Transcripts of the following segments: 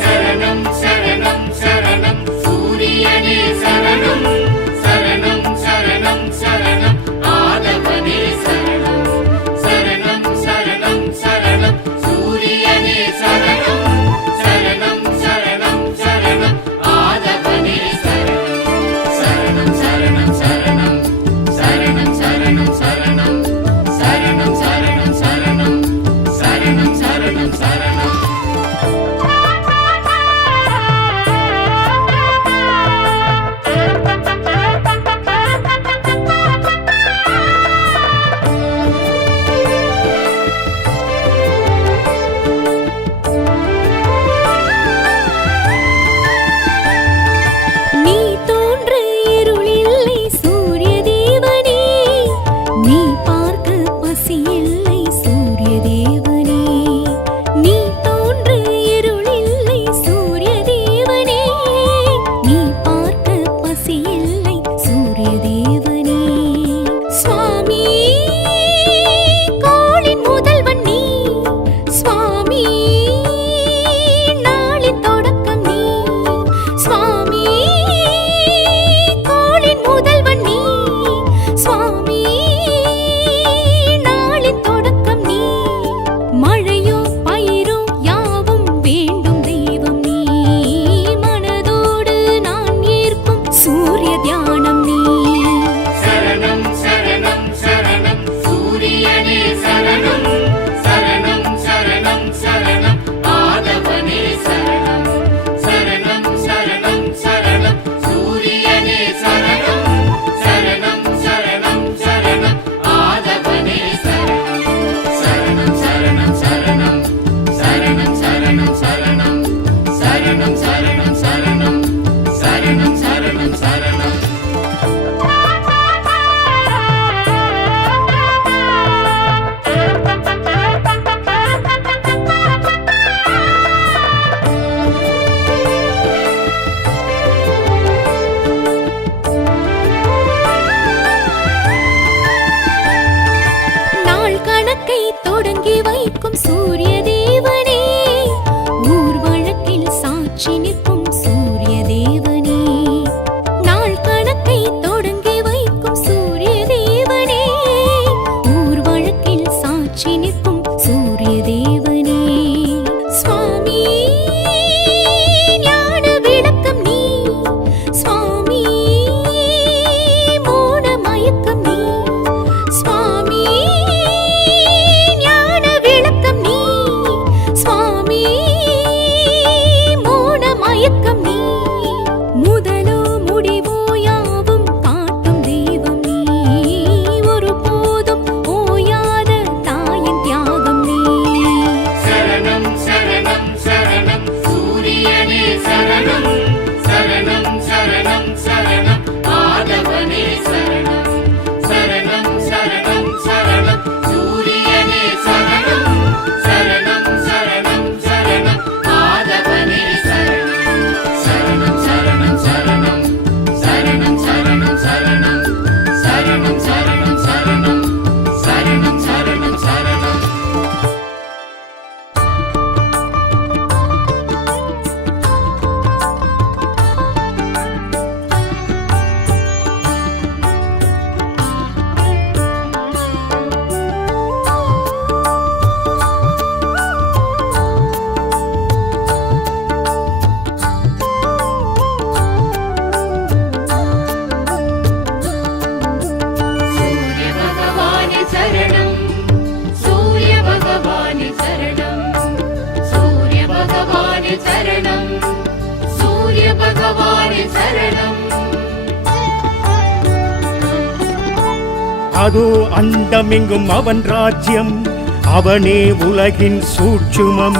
சரணம் சரணம் சரணம் சூரியனே சரணம் சரணம் சரணம் சரணம் ஆதவனே சரணம் சரணம் சரணம் சரணம் சூரியனே சரணம் சரணம் சரணம் சரணம் ஆதவனே சரணம் சரணம் சரணம் சரணம் சரணம் சரணம் சரணம் சரணம் சரணம் சரணம் சரணம் சரணம் சரணம் நீ தோன்ற இருளில்லை சூரிய தேவனே, நீ பார்க்க பசியில்லை சூரிய தேவனே. நீ தோன்ற இருளில்லை சூரிய தேவனே, நீ பார்க்க பசியில்லை சூரிய தேவனே. சுவாமி கோளின் முதல்வன் நீ, சுவாமி நாளின் தொடக்கம் நீ, சுவாமி கோளின் முதல்வன் நீ, சுவாமி நாளின் தொடக்கம் நீ. மழையோ பயிரோ யாவும் வேண்டும் தெய்வம் நீ, மனதோடு நான் ஏற்கும் சூரிய தியானம் நீ. சரணம் சரணம் சரணம் சூரியனே சரணம் சரணம் சரணம் சரணம் ஆதவனே சரணம் சரணம் சரணம் சரணம் சூரியனே சரணம் சரணம் சரணம் சரணம் ஆதவனே சரணம் சரணம் சரணம் சரணம் சரணம் சரணம் சரணம் சரணம் சரணம் சரணம் சரணம் சரணம் சரணம் நாள் கணக்கை தொடங்கி வைக்கும் சூரிய தேவனே, ஊர் வழக்கில் சாட்சி நிற்கும் சூரிய தேவனே. நாள் கணக்கை தொடங்கி வைக்கும் சூரிய தேவனே, ஊர் வழக்கில் சாட்சி நிற்கும் சூரிய தேவனே. சுவாமி ஞான விளக்கம் நீ, சுவாமி மோன மயக்கம் நீ, சுவாமி ஞான விளக்கம் நீ, சுவாமி மோன மயக்கம் நீ. முதலோ முடிவோ யாவும் காட்டும் தெய்வம் நீ, ஒருபோதும் ஓயாத தாயின் தியாகம் நீ. சரணம் சரணம் சரணம் சூரியனே சரணம் சரணம் சரணம் சரணம் ஆதவனே சரணம் சரணம் சரணம் சரணம் சூரியனே சரணம் சரணம் சரணம் சரணம் ஆதவனே சரணம் சரணம் சரணம் சரணம் சரணம் சரணம் சரணம் சரணம் சரணம் சரணம் சரணம் சரணம் சரணம் சூரிய பகவானே சரணம் சூரிய பகவானே சரணம் சூரிய பகவானே சரணம் சூரிய பகவானே சரணம் அதோ அண்டமெங்கும் அவன் ராஜ்யம், அவனே உலகின் சூட்சுமம்.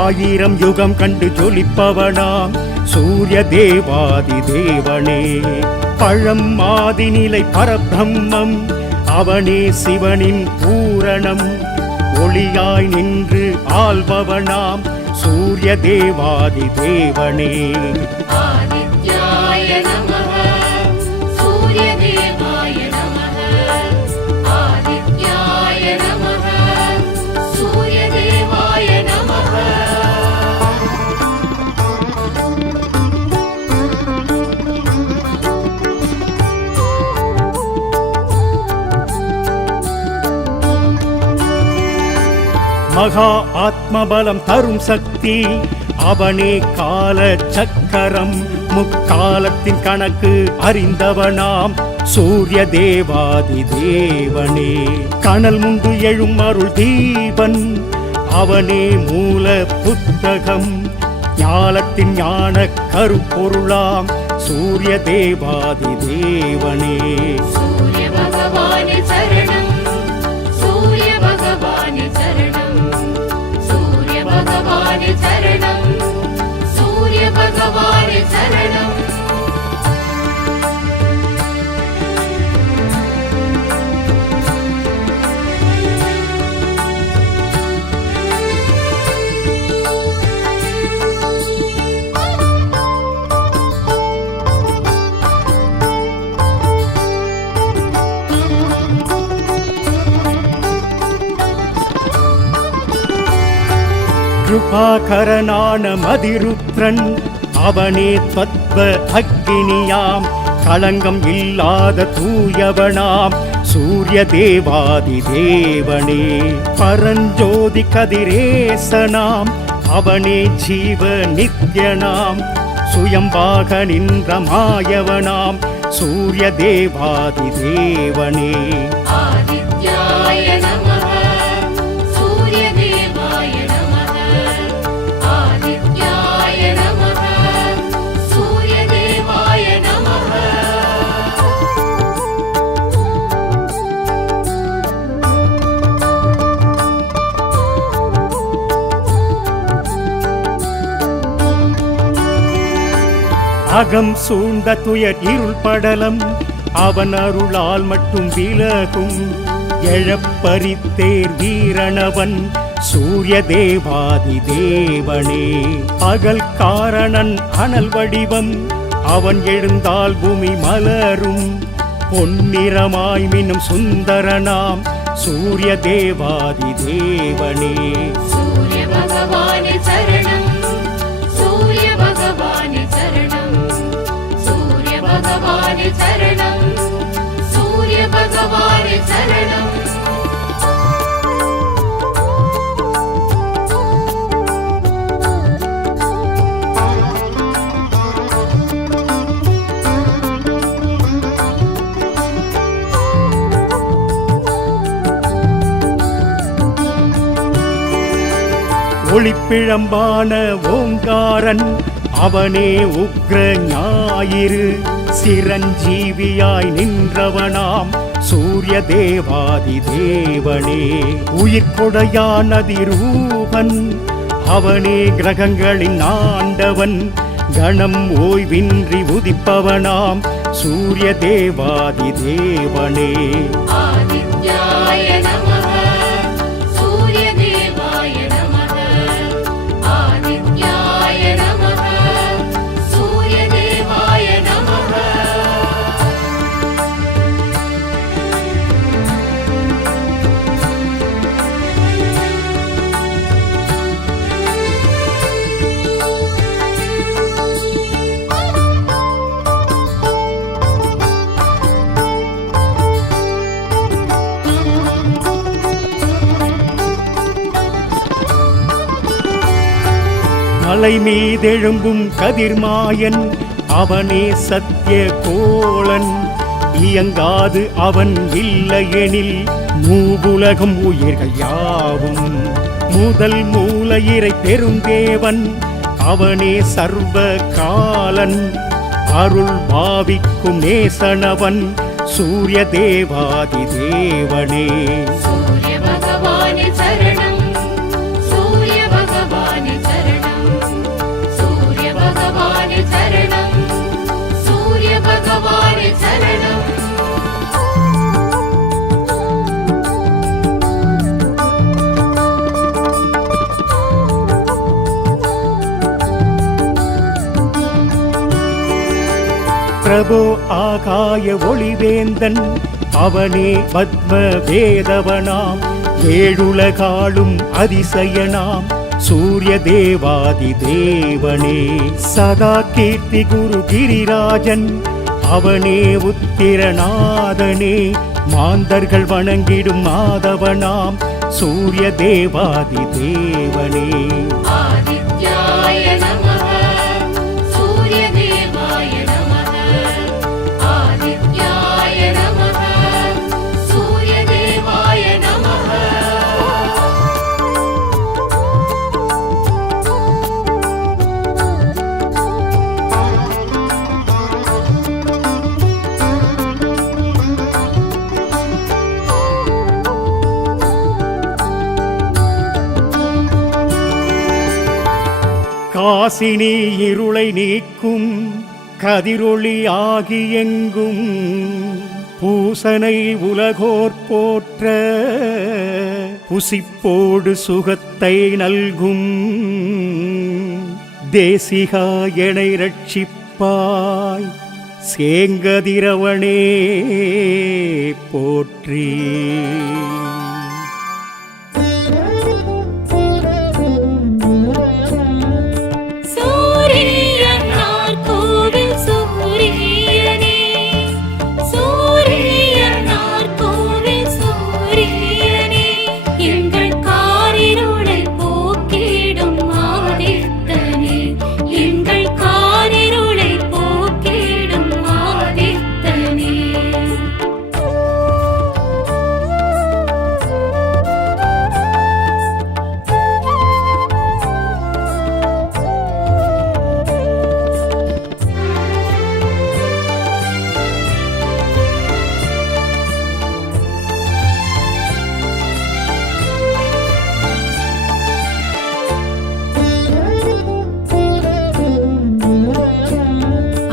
1000 யுகம் கண்டு ஜொலிப்பவனாம் சூரிய தேவாதி தேவனே. பழம் ஆதி நிலை பரபிரம்மம், அவனே சிவனின் பூரணம். ஒளியாய் நின்று ஆள்பவனாம் சூரிய தேவாதி தேவனே. ஆதித்யாய நமः சூரிய தேவாய நமः ஆதித்யாய நமः சூரிய தேவாய நமः மகா ஆத்மபலம் தரும் சக்தி அவனே கால சக்கரம் முக்காலத்தின் கணக்கு அறிந்தவனாம் சூரிய தேவாதி தேவனே கனல் முண்டு எழும் அருள் தீபன் அவனே மூல புத்தகம் ஞானத்தின் ஞான கருப்பொருளாம் சூரிய தேவாதி தேவனே சூரிய பகவானே சரணம் சூரிய பகவானே சரணம் சூரிய பகவானே சரணம் சூரிய பகவானே சரணம் கிருபாகரனான மதிருத்ரன் அவனே தத்வ அக்னியாம் களங்கம் இல்லாத தூயவனாம் சூரிய தேவாதி தேவனே பரஞ்சோதி கதிரேசனாம் அவனே ஜீவ நித்யனாம் சுயம்பாக நின்ற மாயவனாம் சூரிய தேவாதி தேவனே ஆதித்யாய நமः சூரிய தேவாய நமः ஆதித்யாய நமः சூரிய தேவாய நமः அகம் சூழ்ந்த துயர் இருள் படலம் அவன் அருளால் மட்டும் விலகும் எழப்பரித்தேர் வீரணவன் சூரிய தேவாதி தேவனே பகல் காரணன் அனல் வடிவம் அவன் எழுந்தால் பூமி மலரும் பொன்னிறமாய் மின்னும் சுந்தரனாம் சூரிய தேவாதி தேவனே சூரிய பகவானே சரணம் சூரிய பகவானே சரணம் சூரிய பகவானே சரணம் சூரிய பகவானே சரணம் ஒளிப்பிழம்பான ஓங்காரன் அவனே உக்ர ஞாயிறு சிரஞ்சீவியாய் நின்றவனாம் சூரிய தேவாதி தேவனே உயிர்கொடையான் அதிரூபன் அவனே கிரகங்களின் ஆண்டவன் கணம் ஓய்வின்றி உதிப்பவனாம் சூரிய தேவாதி தேவனே ஆதித்யாய நமः சூரிய தேவாய நமः ஆதித்யாய நமः சூரிய தேவாய நமः மலை மீதெழும்பும் கதிர்மாயன் அவனே சத்திய கோளன் இயங்காது அவன் இல்லையெனில் மூவுலகம் உயிர்கள் யாவும் முதல் மூலையிறை பெருந்தேவன் அவனே சர்வ காலன் அருள் பாவிக்கும் நேசனவன் சூரிய தேவாதி தேவனே சூரிய பகவானே சரணம் சூரிய பகவானே சரணம் சூரிய பகவானே சரணம் சூரிய பகவானே சரணம் பிரபு ஆகாய ஒளிவேந்தன் அவனே பத்ம வேதவனாம் ஏழுலகாளும் அதிசயனாம் சூரிய தேவாதி தேவனே சதா கீர்த்தி குரு கிரிராஜன் அவனே உத்திரநாதனே மாந்தர்கள் வணங்கிடும் மாதவனாம் சூரிய தேவாதி தேவனே. ஆதித்யாய நமः சூரியதேவாய நமः ஆதித்யாய நமः சூரியதேவாய நமः. காசினி இருளை நீக்கும் கதிரொளி ஆகி எங்கும் பூசனை உலகோர் போற்ற புசிப்போடு சுகத்தை நல்கும் தேசிகா எனை ரட்சிப்பாய் சேங்கதிரவனே போற்றி. சூரியனார் கோவில் சூரியனே சூரியனார் கோவில் சூரியனே எங்கள் காரிருளை போக்கிடும் ஆதித்தனே எங்கள் காரிருளை போக்கிடும் ஆதித்தனே.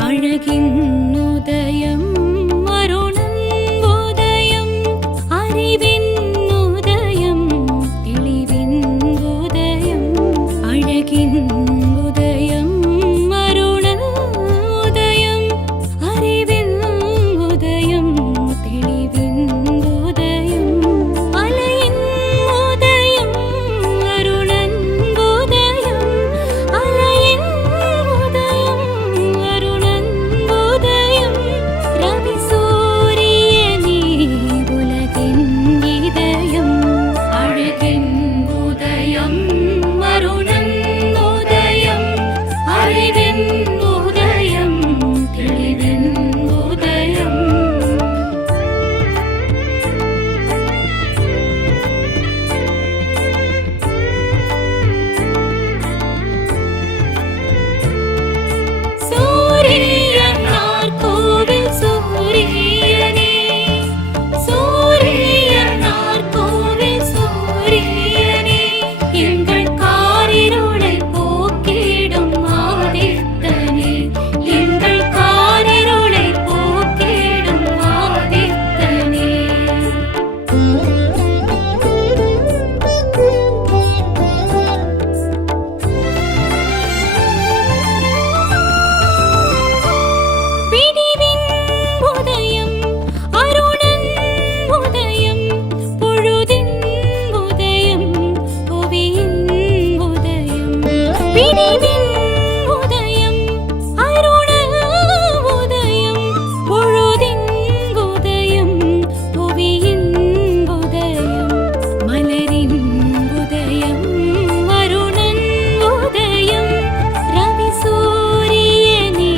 அழகின் உதயம் அருணன் உதயம் அறிவின் உதயம் தெளிவின் உதயம். அழகின் உதயம் அருணன் உதயம் அறிவின் உதயம் தெளிவின் உதயம். அலையின் உதயம் அருணன் உதயம் அலையின் உதயம் அருணன் உதயம். ரவி சூரியனே உலகின் இதயம். அழகின் உதயம் அருணன் உதயம் அறிவின் உதயம் தெளிவின் உதயம். சூரியனார் கோவில் சூரியனே சூரியனார் கோவில் சூரியனே எங்கள் காரிருளை போக்கிடும் ஆதித்தனே எங்கள் காரிருளை போக்கிடும் ஆதித்தனே. விடிவின் உதயம் அருணன் உதயம் பொழுதின் உதயம் புவியின் உதயம். விடிவின் உதயம் அருணன் உதயம் பொழுதின் உதயம் புவியின் உதயம். மலரின் உதயம் அருணன் உதயம் ரவி சூரியனே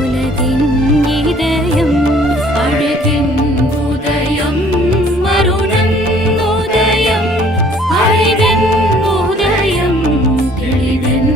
உலகின் இதயம். அழகின் உதயம் அருணன் உதயம் அறிவின் உதயம் தெளிவின்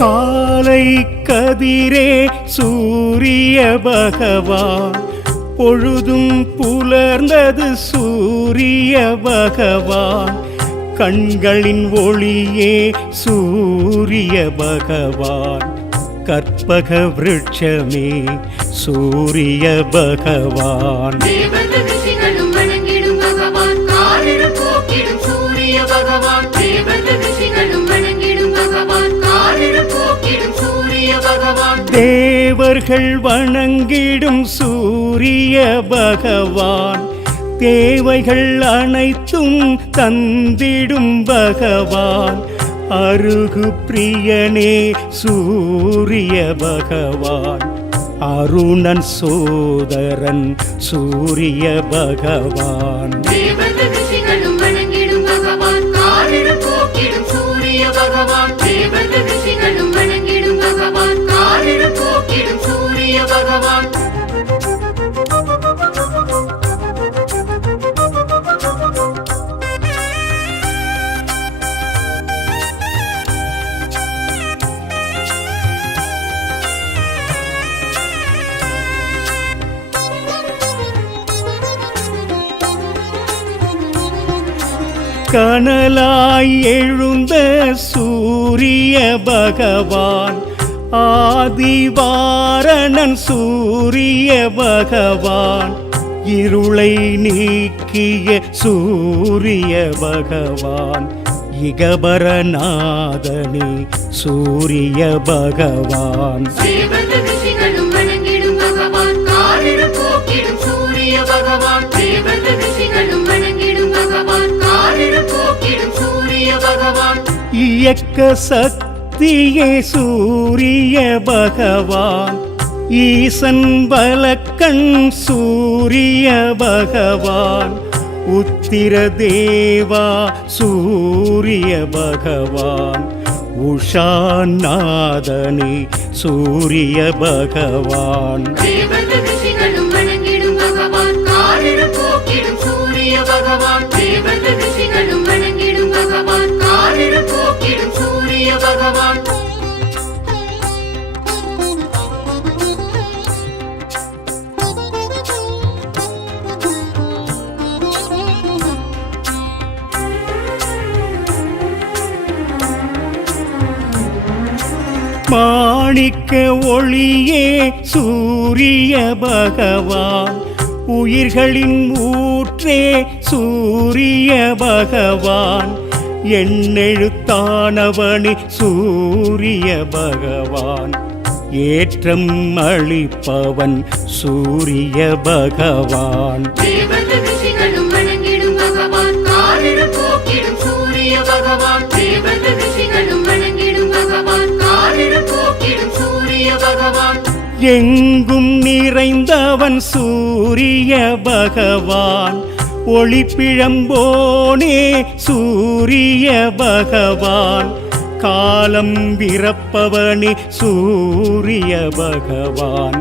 காலை கதிரே சூரிய பகவான், பொழுதும் புலர்ந்தது சூரிய பகவான், கண்களின் ஒளியே சூரிய பகவான், கற்பக விருட்சமே சூரிய பகவான். தேவர்கள் ரிஷிகளும் வணங்கிடும் பகவான், காரிருள் போக்கிடும் சூரிய பகவான். தேவர்கள் ரிஷிகளும் வணங்கிடும் பகவான், காரிருள் போக்கிடும் சூரிய பகவான். தேவர்கள் வணங்கிடும் சூரிய பகவான், தேவைகள் அனைத்தும் தந்திடும் பகவான், அருகு பிரியனே சூரிய பகவான், அருணன் சோதரன் சூரிய பகவான். தேவர்கள் ரிஷிகளும் வணங்கிடும் பகவான், காரிருள் போக்கிடும் சூரிய பகவான். தேவர்கள் ரிஷிகளும் வணங்கிடும் பகவான், காரிருள் போக்கிடும் சூரிய பகவான். கனலாய் எழுந்த சூரிய பகவான், ஆதிவாரணன் சூரிய பகவான், இருளை நீக்கிய சூரிய பகவான், இகபரநாதனே சூரிய பகவான். தேவர்கள் ரிஷிகளும் வணங்கிடும் பகவான், காரிருள் போக்கிடும் சூரிய பகவான். தேவர்கள் ரிஷிகளும் வணங்கிடும் பகவான், காரிருள் போக்கிடும் சூரிய பகவான். இயக்க சக்தியே சூரிய பகவான், ஈசன் பலக்கண் சூரிய பகவான், உத்திர தேவா சூரிய பகவான், உஷாநாதனே சூரிய பகவான். தேவர்கள் ரிஷிகளும் வணங்கிடும் பகவான், காரிருள் போக்கிடும் சூரிய பகவான். தேவர்கள் ரிஷிகளும் வணங்கிடும் பகவான், காரிருள் போக்கிடும் சூரிய பகவான். மாணிக்க ஒளியே சூரிய பகவான், உயிர்களின் ஊற்றே சூரிய பகவான், எண்ணெழுத்தானவனே சூரிய பகவான், ஏற்றம் அளிப்பவன் சூரிய பகவான். தேவர்கள் ரிஷிகளும் வணங்கிடும் பகவான், காரிருள் போக்கிடும் சூரிய பகவான். தேவர்கள் ரிஷிகளும் வணங்கிடும் பகவான், காரிருள் போக்கிடும் சூரிய பகவான். எங்கும் நிறைந்தவன் சூரிய பகவான், ஒளிப்பிழம்போனே சூரிய பகவான், காலம் விரப்பவனே சூரிய பகவான்,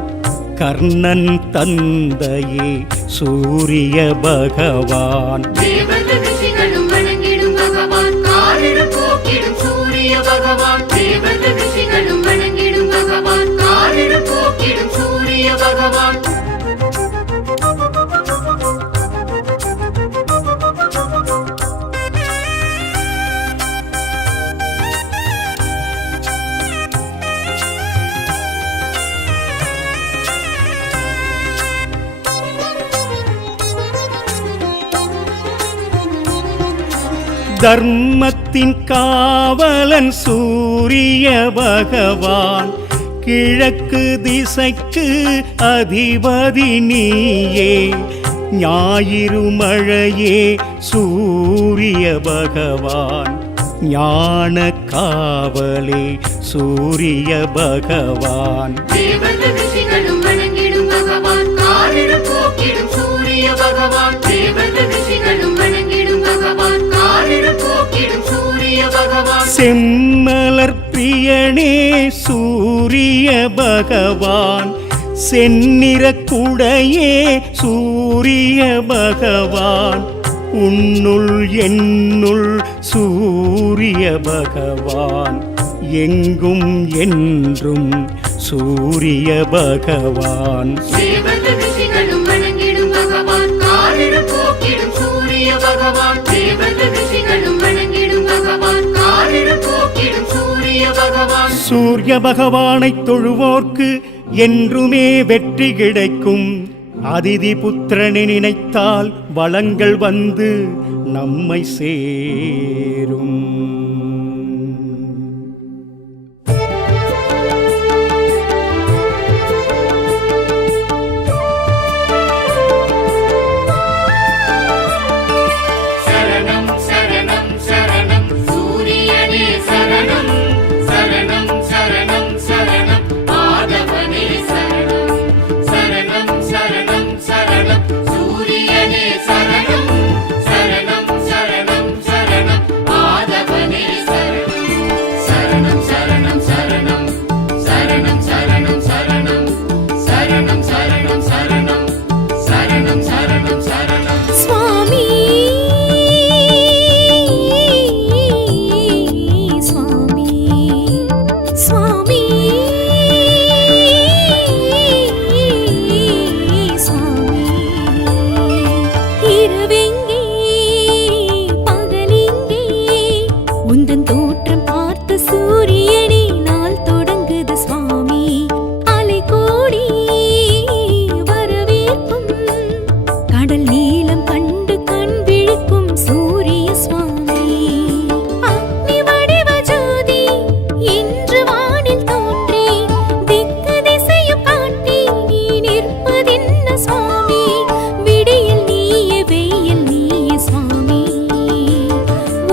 கர்ணன் தந்தையே சூரிய பகவான். தேவர்கள் ரிஷிகளும் வணங்கிடும் பகவான், காரிருள் போக்கிடும் சூரிய பகவான். தேவர்கள் ரிஷிகளும் வணங்கிடும் பகவான், காரிருள் போக்கிடும் சூரிய பகவான். தர்மத்தின் காவலன் சூரிய பகவான், கிழக்கு திசைக்கு அதிபதி நீயே, ஞாயிறு மழையே சூரிய பகவான், ஞான காவலே சூரிய பகவான். தேவர்கள் ரிஷிகளும் வணங்கிடும் பகவான், காரிருள் போக்கிடும் சூரிய பகவான். தேவர்கள் ரிஷிகளும் வணங்கிடும் பகவான், காரிருள் போக்கிடும் சூரிய பகவான். செம்மலர் பிரியனே சூரிய பகவான், செந்நிற குடையே சூரிய பகவான், உன்னுள் என்னுள் சூரிய பகவான், எங்கும் என்றும் சூரிய பகவான். தேவர்கள் ரிஷிகளும் வணங்கிடும் பகவான் காரிருள் போக்கிடும் சூரிய பகவான். தேவர்கள் ரிஷிகளும் வணங்கிடும் பகவான் காரிருள் போக்கிடும் சூரிய பகவான். சூரிய பகவானை தொழுவோர்க்கு என்றுமே வெற்றி கிடைக்கும். அதிதி புத்திரனை நினைத்தால் வளங்கள் வந்து நம்மை சேரும். சரணம் சரணம் சரணம் சூரியனே சரணம். சரணம் சரணம் சரணம் ஆதவனே சரணம். சரணம் சரணம் சரணம் சூரியனே சரணம். சரணம் சரணம் சரணம் ஆதவனே சரணம். சரணம் சரணம் சரணம் சரணம் சரணம் சரணம் சரணம் சரணம் சரணம் சரணம் சரணம் சரணம். சுவாமி சுவாமி சுவாமி சுவாமி. இரவெங்கே பகலெங்கே உந்தன் தோற்றம் பார்த்த சூரியனே நாள் தொடங்குது சுவாமி. அலை கோடி வரவேற்கும் கடல் நீலம் கண்டு கண் விழிக்கும் சூரிய சுவாமி. அக்னி வடிவ ஜோதி இன்று வானில் தோன்றி திக்கு திசையும் காட்டி நீ நிற்பதென்ன சுவாமி. விடியல் நீயே வெயில் நீயே சுவாமி.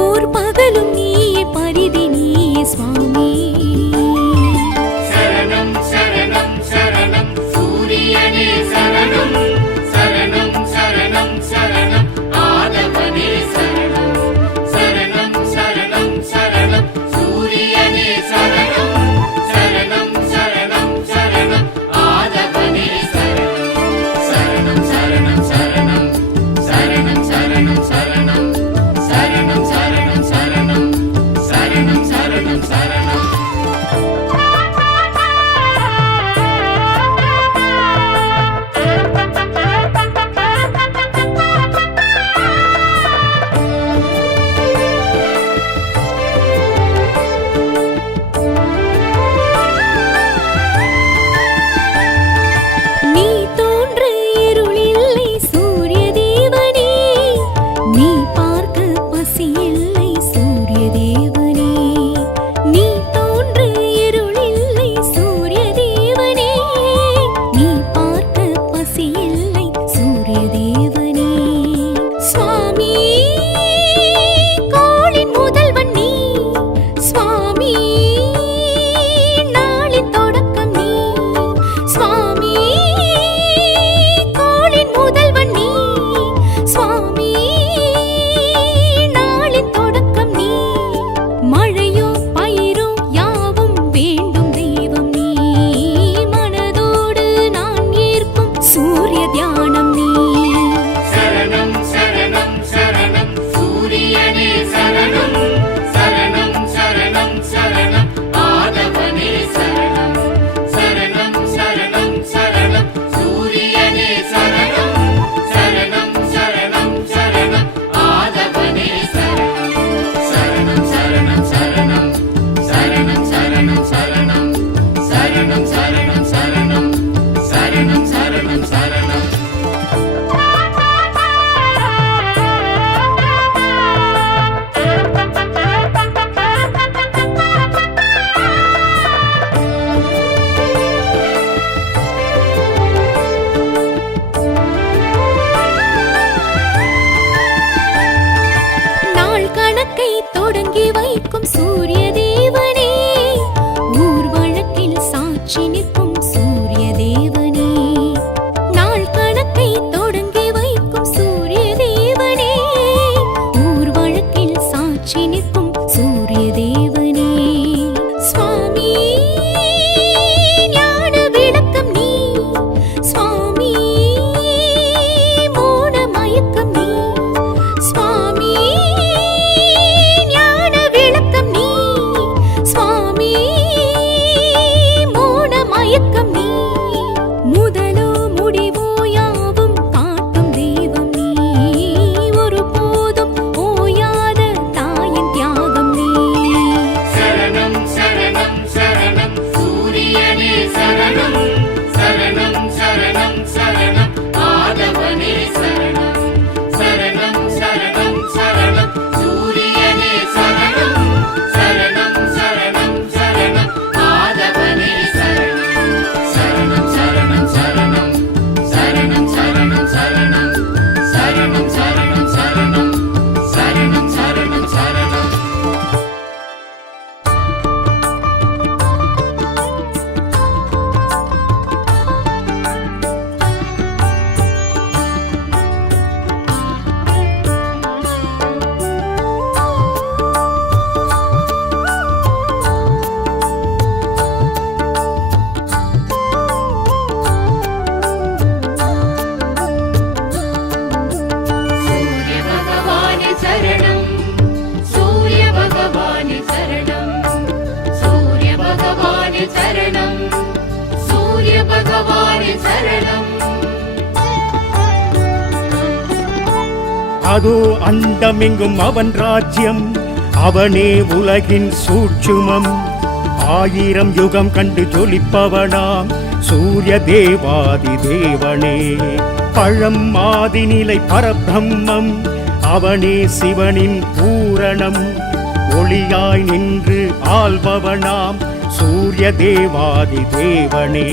ஓர் பகலும் நீயே பரிதி நீயே சுவாமி. சரணம் சரணம் சரணம் சூரியனே சரணம். சரணம் சரணம் சரணம் ஆதவனே சரணம். சரணம் சரணம் சரணம் சூரியனே சரணம். சரணம் சரணம் சரணம் ஆதவனே சரணம். சரணம் சரணம் சரணம் சரணம் சரணம் சரணம் சரணம் சரணம் சரணம் சரணம் சரணம் சரணம். அதோ அண்டமெங்கும் அவன் ராஜ்யம், அவனே உலகின் சூட்சுமம். 1000 யுகம் கண்டு ஜொலிப்பவனாம் சூரிய தேவாதி தேவனே. பழம் ஆதிநிலை பரபிரம்மம், அவனே சிவனின் பூரணம். ஒளியாய் நின்று ஆள்பவனாம் சூரிய தேவாதி தேவனே.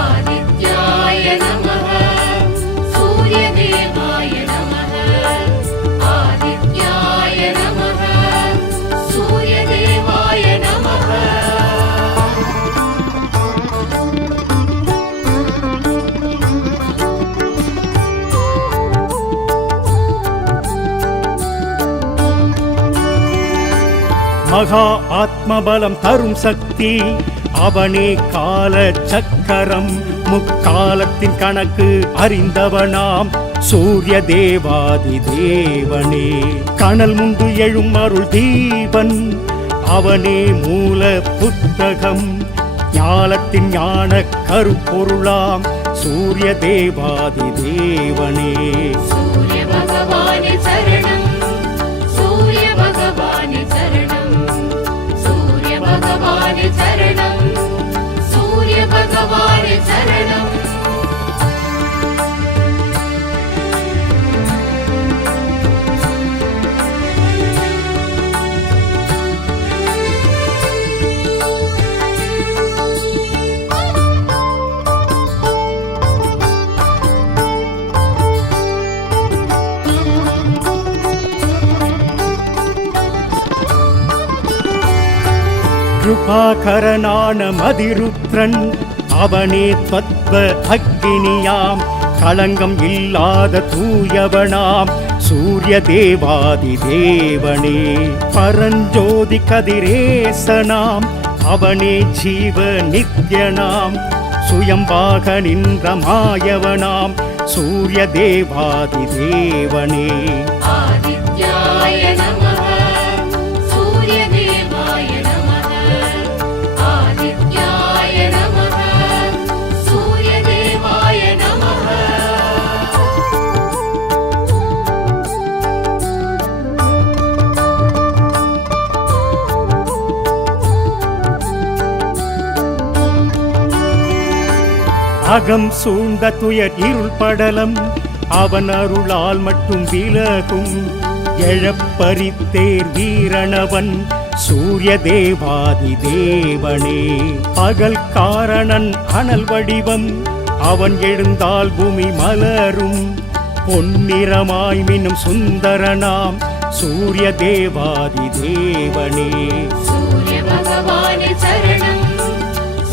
ஆதித்யாய நமः சூரியதேவாய நமः. ஆதித்யாய நமः சூரியதேவாய நமः. மகா ஆத்மபலம் தரும் சக்தி, அவனே கால சக்கரம். முக்காலத்தின் கணக்கு அறிந்தவனாம் சூரிய தேவாதி தேவனே. கனல் முண்டு எழும் அருள் தீபன், அவனே மூல புத்தகம். ஞானத்தின் ஞான கருப்பொருளாம் சூரிய தேவாதி தேவனே. சூரிய பகவானே சரணம், சூரிய பகவானே சரணம், சூரிய பகவானே சரணம், சூரிய பகவானே சரணம். கிருபாகரனான மதிருத்ரன், அவனே தத்வ அக்கினியாம். களங்கம் இல்லாத தூயவனாம் சூரிய தேவாதி தேவனே. பரஞ்சோதி கதிரேசனாம், அவனே ஜீவ நித்யனாம். சுயம்பாக நின்ற மாயவனாம் சூரிய தேவாதி தேவனே. ஆதித்யாய நமः சூரியதேவாய நமः. ஆதித்யாய நமः சூரியதேவாய நமः. அகம் சூழ்ந்த துயர் இருள் படலம், அவன் அருளால் மட்டும் விலகும். எழப்பரித்தேர் வீரணவன் சூரிய தேவாதி தேவனே. பகல் காரணன் அனல் வடிவம், அவன் எழுந்தால் பூமி மலரும். பொன்னிறமாய் மின்னும் சுந்தரனாம் சூரிய தேவாதி தேவனே. சூரிய பகவானே சரணம்,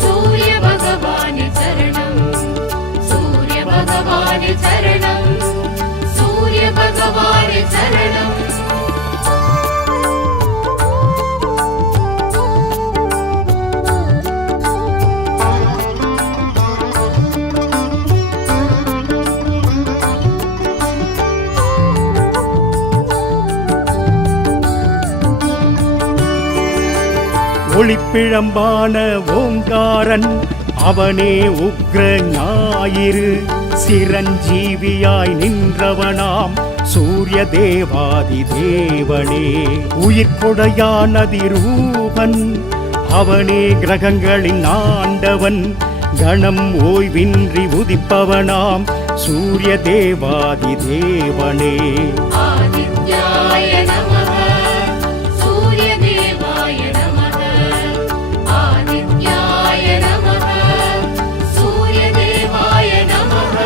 சூரிய பகவானே சரணம், சூரிய பகவானே சரணம், சூரிய பகவானே சரணம். ஒளிப்பிழம்பான ஓங்காரன், அவனே உக்ர ஞாயிறு. சிரஞ்சீவியாய் நின்றவனாம் சூரிய தேவாதி தேவனே. உயிர்கொடையான் அதிரூபன், அவனே கிரகங்களின் ஆண்டவன். கணம் ஓய்வின்றி உதிப்பவனாம் சூரிய தேவாதி தேவனே. ஆதித்யாய நமः சூரியதேவாய நமः. ஆதித்யாய நமः சூரியதேவாய நமः.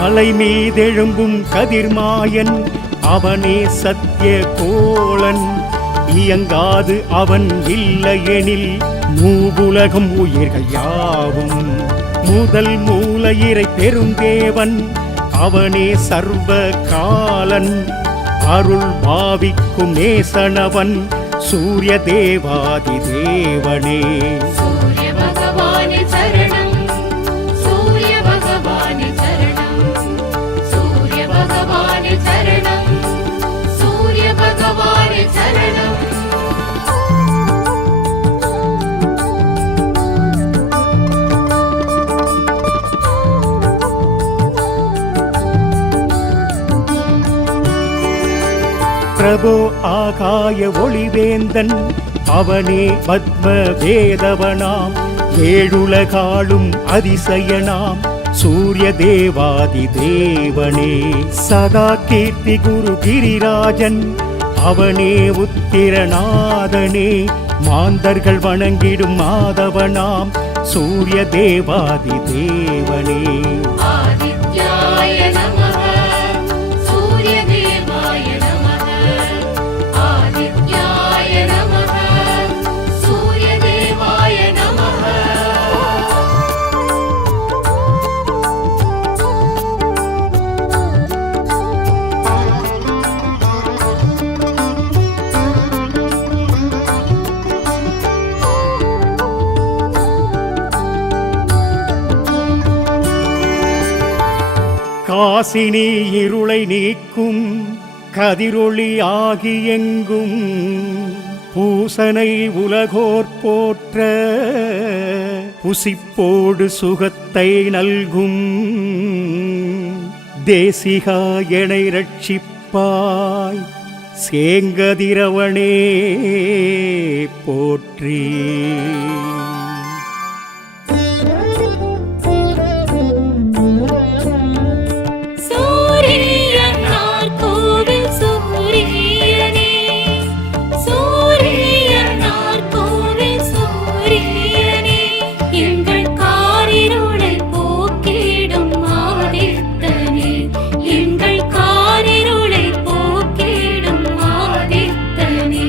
மலை மீதெழும்பும் கதிர்மாயன், அவனே சத்திய கோளன். இயங்காது அவன் இல்லையெனில் மூவுலகம் உயிர்கள் யாவும். முதல் மூலையிறை பெருந்தேவன், அவனே சர்வ காலன். அருள் பாவிக்கும் நேசனவன் சூரிய தேவாதி தேவனே சூரிய பகவானே சரணம் சூரிய பகவானே சரணம் சூரிய பகவானே சரணம் சூரிய பகவானே சரணம் பிரபோ ஆகாய ஒளிவேந்தன் அவனே பத்ம வேதவனாம் ஏழுலகாளும் அதிசயனாம் சூரிய தேவாதி தேவனே சதா கீர்த்தி குரு கிரிராஜன் அவனே உத்திரநாதனே மாந்தர்கள் வணங்கிடும் மாதவனாம் சூரிய தேவாதி தேவனே ஆதித்யாய நமः சூரிய தேவாய நமः ஆதித்யாய நமः சூரிய தேவாய நமः காசினி இருளை நீக்கும் கதிரொளி ஆகி எங்கும் பூசனை உலகோர் போற்ற புசிப்போடு சுகத்தை நல்கும் தேசிகா எனை ரட்சிப்பாய் சேங்கதிரவனே போற்றி சூரியனார் கோவில் சூரியனே சூரியனார் கோவில் சூரியனே எங்கள் காரிருளை போக்கிடும் ஆதித்தனே எங்கள் காரிருளை போக்கிடும் ஆதித்தனே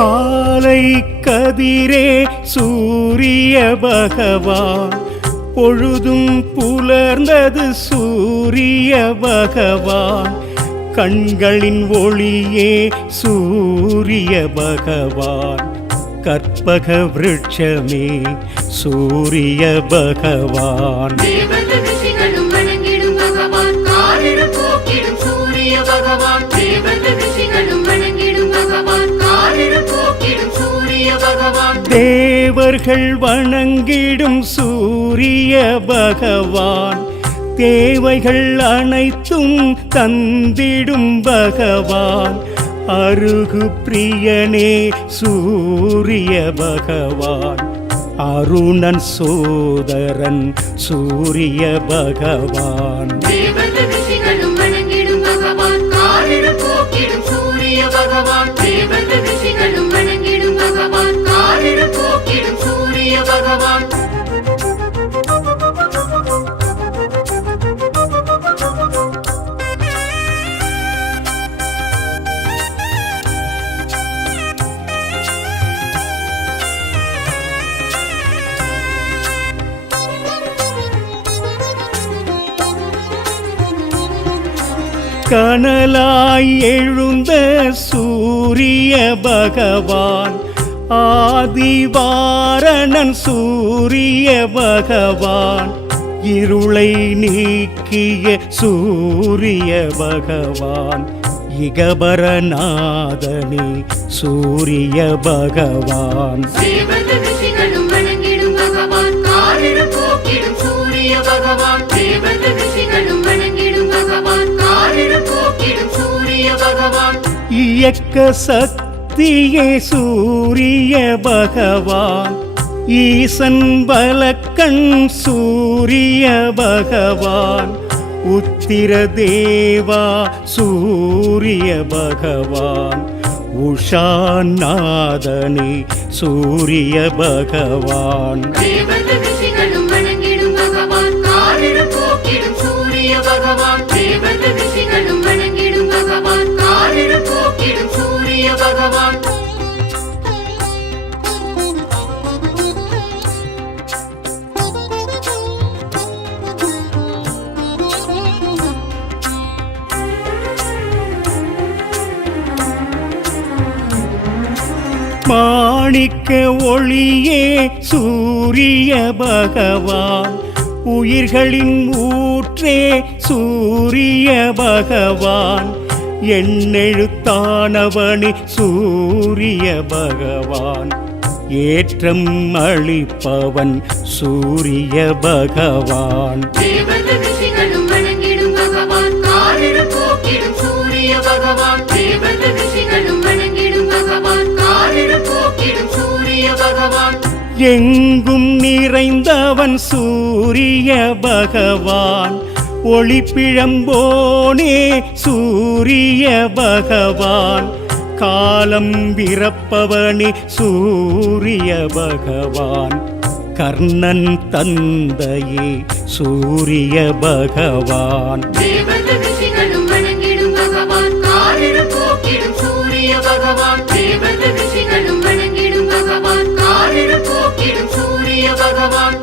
காலை கதிரே சூரிய பகவான், பொழுதும் புலர்ந்தது சூரிய பகவான், கண்களின் ஒளியே சூரிய பகவான், கற்பக விருட்சமே சூரிய பகவான். தேவர்கள் ரிஷிகளும் வணங்கிடும் பகவான், காரிருள் போக்கிடும் சூரிய பகவான். தேவர்கள் ரிஷிகளும் வணங்கிடும் பகவான், காரிருள் போக்கிடும் சூரிய பகவான். தேவர்கள் வணங்கிடும் சூரிய பகவான், தேவைகள் அனைத்தும் தந்திடும் பகவான், அருகு பிரியனே சூரிய பகவான், அருணன் சோதரன் சூரிய பகவான். தேவர்கள் ரிஷிகளும் வணங்கிடும் பகவான், காரிருள் போக்கிடும் சூரிய பகவான். தேவர்கள் ரிஷிகளும் வணங்கிடும் பகவான், காரிருள் போக்கிடும் சூரிய பகவான். கனலாய் எழுந்த சூரிய பகவான், ஆதிவாரணன் சூரிய பகவான், இருளை நீக்கிய சூரிய பகவான், இகபரநாதனே சூரிய பகவான். தேவர்கள் ரிஷிகளும் வணங்கிடும் பகவான், காரிருள் போக்கிடும் சூரிய பகவான். தேவர்கள் ரிஷிகளும் வணங்கிடும் பகவான், காரிருள் போக்கிடும் சூரிய பகவான். இயக்க சக்தியே சூரிய பகவான், ஈசன் பலக்கண் சூரிய பகவான், உத்திர தேவா சூரிய பகவான், உஷாநாதனே சூரிய பகவான். தேவர்கள் ரிஷிகளும் வணங்கிடும் பகவான், காரிருள் போக்கிடும் சூரிய பகவான். தேவர்கள் ரிஷிகளும் வணங்கிடும் பகவான், காரிருள் போக்கிடும் சூரிய பகவான். மாணிக்க ஒளியே சூரிய பகவான், உயிர்களின் ஊற்றே சூரிய பகவான், எண்ணெழுத்தானவனி சூரிய பகவான், ஏற்றம் அளிப்பவன் சூரிய பகவான். தேவர்கள் ரிஷிகளும் வணங்கிடும் பகவான், காரிருள் போக்கிடும் சூரிய பகவான். தேவர்கள் ரிஷிகளும் வணங்கிடும் பகவான், காரிருள் போக்கிடும் சூரிய பகவான். எங்கும் நிறைந்தவன் சூரிய பகவான், ஒளிப்பிழம்போனே சூரிய பகவான், காலம் பிறப்பவனே சூரிய பகவான், கர்ணன் தந்தையே சூரிய பகவான். தேவர்கள் ரிஷிகளும் வணங்கிடும் பகவான், காரிருள் போக்கிடும் சூரிய பகவான். தேவர்கள் ரிஷிகளும் வணங்கிடும் பகவான், காரிருள் போக்கிடும் சூரிய பகவான்.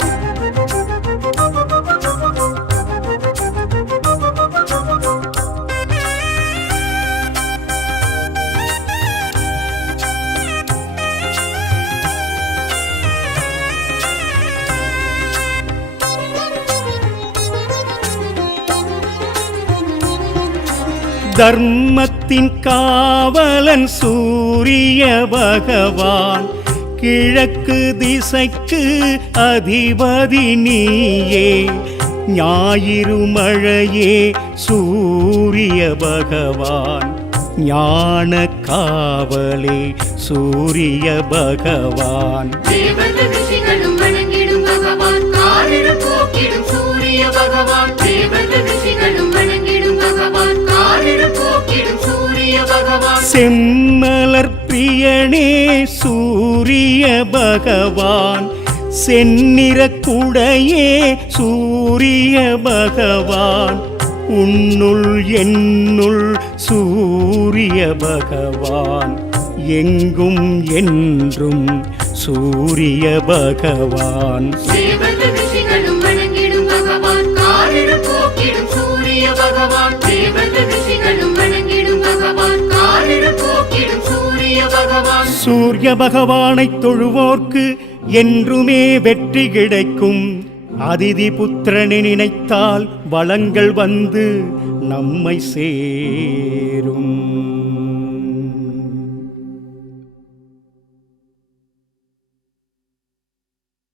தர்மத்தின் காவலன் சூரிய பகவான், கிழக்கு திசைக்கு அதிபதி நீயே, ஞாயிறு மழையே சூரிய பகவான், ஞான காவலே சூரிய பகவான். தேவர்கள் ரிஷிகளும் வணங்கிடும் பகவான், காரிருள் போக்கிடும் சூரிய பகவான். தேவர்கள் ரிஷிகளும் வணங்கிடும் பகவான், காரிருள் போக்கிடும் சூரிய பகவான். செம்மலர் பிரியனே சூரிய பகவான், செந்நிற குடையே சூரிய பகவான், உன்னுள் என்னுள் சூரிய பகவான், எங்கும் என்றும் சூரிய பகவான். தேவர்கள் ரிஷிகளும் வணங்கிடும் பகவான் காரிருள் போக்கிடும் சூரிய பகவான். தேவர்கள் ரிஷிகளும் வணங்கிடும் பகவான் காரிருள் போக்கிடும் சூரிய பகவான். சூரிய பகவானை தொழுவோர்க்கு என்றுமே வெற்றி கிடைக்கும். அதிதி புத்திரனை நினைத்தால் வளங்கள் வந்து நம்மை சேரும்.